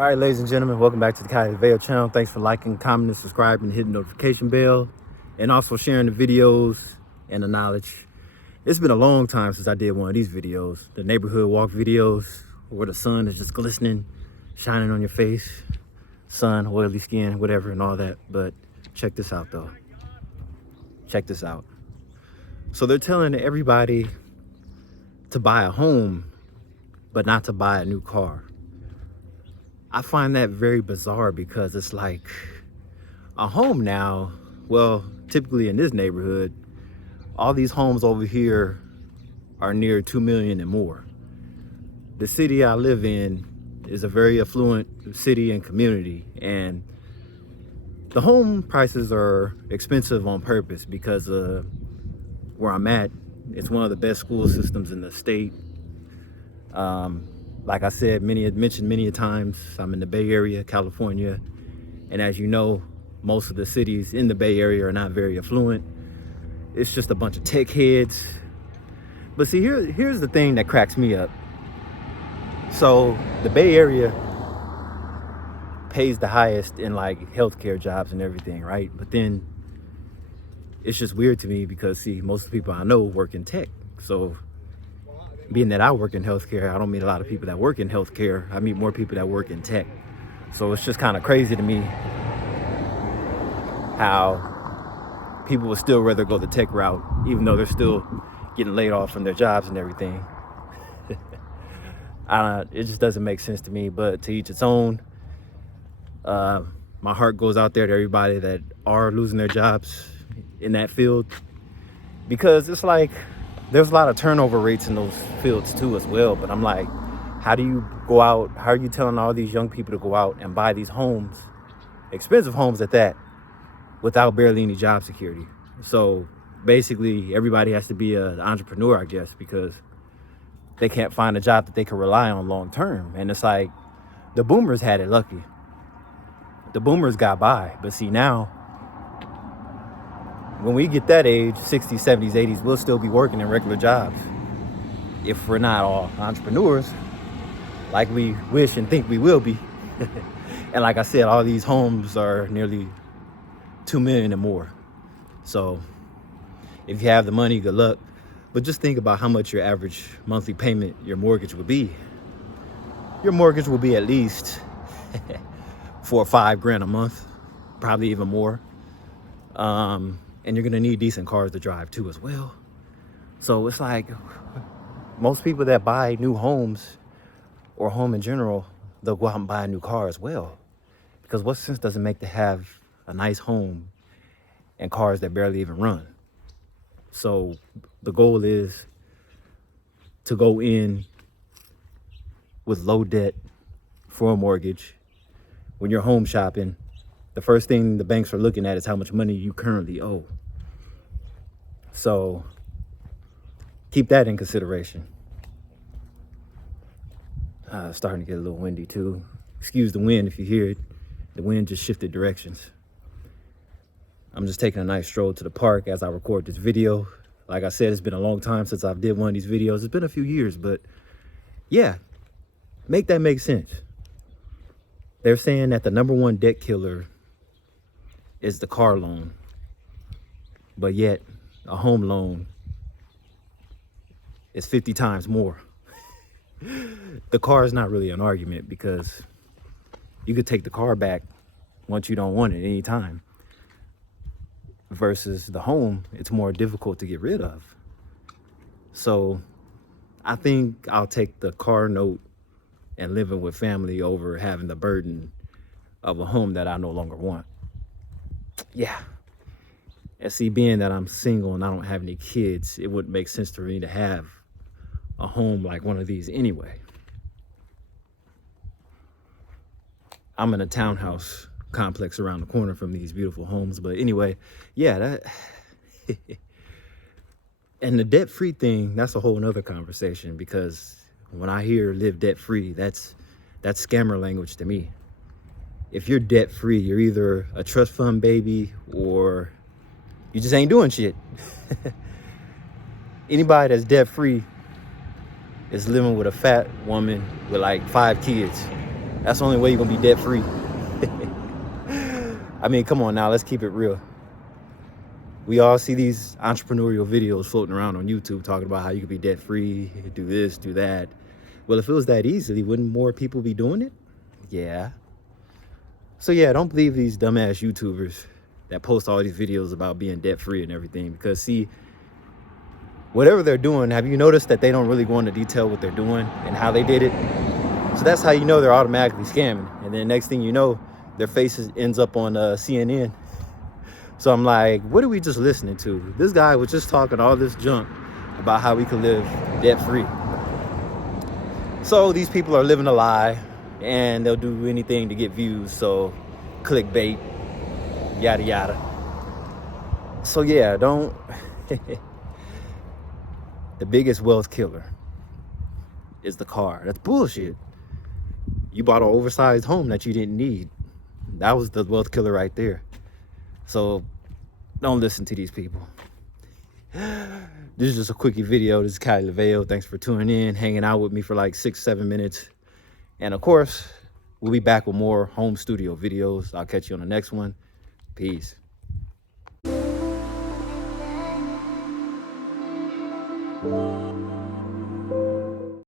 All right, ladies and gentlemen, welcome back to the Kai Veil channel. Thanks for liking, commenting, subscribing, hitting the notification bell, and also sharing the videos and the knowledge. It's been a long time since I did one of these videos, the neighborhood walk videos, where the sun is just glistening, shining on your face, sun, oily skin, whatever, and all that. But check this out, though. Check this out. So they're telling everybody to buy a home, but not to buy a new car. I find that very bizarre because it's like a home now, well, typically in this neighborhood, all these homes over here are near 2 million and more. The city I live in is a very affluent city and community, and the home prices are expensive on purpose because where I'm at, it's one of the best school systems in the state. Like I said, mentioned many times, I'm in the Bay Area, California. And as you know, most of the cities in the Bay Area are not very affluent. It's just a bunch of tech heads. But see, here's the thing that cracks me up. So the Bay Area pays the highest in like healthcare jobs and everything, right? But then it's just weird to me because see, most of the people I know work in tech. So being that I work in healthcare, I don't meet a lot of people that work in healthcare. I meet more people that work in tech. So it's just kind of crazy to me how people would still rather go the tech route, even though they're still getting laid off from their jobs and everything. It just doesn't make sense to me, but to each its own. My heart goes out there to everybody that are losing their jobs in that field, because it's like, there's a lot of turnover rates in those fields too as well. But I'm like, how do you go out? How are you telling all these young people to go out and buy these homes, expensive homes at that, without barely any job security? So basically everybody has to be an entrepreneur, I guess, because they can't find a job that they can rely on long term. And it's like, the boomers had it lucky. The boomers got by. But see, now, when we get that age, 60s, 70s, 80s, we'll still be working in regular jobs if we're not all entrepreneurs like we wish and think we will be. And like I said, all these homes are nearly 2 million and more. So if you have the money, good luck. But just think about how much your average monthly payment, your mortgage would be. Your mortgage will be at least $4 or $5 grand a month, probably even more. And you're gonna need decent cars to drive too as well. So it's like, most people that buy new homes or home in general, they'll go out and buy a new car as well. Because what sense does it make to have a nice home and cars that barely even run? So the goal is to go in with low debt for a mortgage. When you're home shopping, the first thing the banks are looking at is how much money you currently owe. So keep that in consideration. Starting to get a little windy too. Excuse the wind if you hear it. The wind just shifted directions. I'm just taking a nice stroll to the park as I record this video. Like I said, it's been a long time since I've did one of these videos. It's been a few years, but yeah, make that make sense. They're saying that the #1 debt killer is the car loan, but yet a home loan is 50 times more. The car is not really an argument because you could take the car back once you don't want it anytime. Versus the home, it's more difficult to get rid of. So I think I'll take the car note and living with family over having the burden of a home that I no longer want. Yeah. And see, being that I'm single and I don't have any kids, it wouldn't make sense to me to have a home like one of these anyway. I'm in a townhouse complex around the corner from these beautiful homes. But anyway, yeah, that and the debt-free thing, that's a whole nother conversation, because when I hear live debt-free, that's scammer language to me. If you're debt-free, you're either a trust fund baby or you just ain't doing shit. Anybody that's debt-free is living with a fat woman with like 5 kids. That's the only way you're gonna be debt free. I mean, come on now, let's keep it real. We all see these entrepreneurial videos floating around on YouTube talking about how you could be debt free, do this, do that. Well, if it was that easy, wouldn't more people be doing it? Yeah. So yeah, don't believe these dumbass YouTubers that post all these videos about being debt free and everything, because see, whatever they're doing, have you noticed that they don't really go into detail what they're doing and how they did it? So that's how you know they're automatically scamming. And then next thing you know, their faces ends up on CNN. So I'm like, what are we just listening to? This guy was just talking all this junk about how we could live debt free. So these people are living a lie, and they'll do anything to get views. So clickbait, yada yada. So yeah, don't. The biggest wealth killer is the car. That's bullshit. You bought an oversized home that you didn't need. That was the wealth killer right there. So don't listen to these people. This is just a quickie video. This is Kylie LaVale. Thanks for tuning in, hanging out with me for like 6-7 minutes. And of course, we'll be back with more home studio videos. I'll catch you on the next one. Peace. Thank you.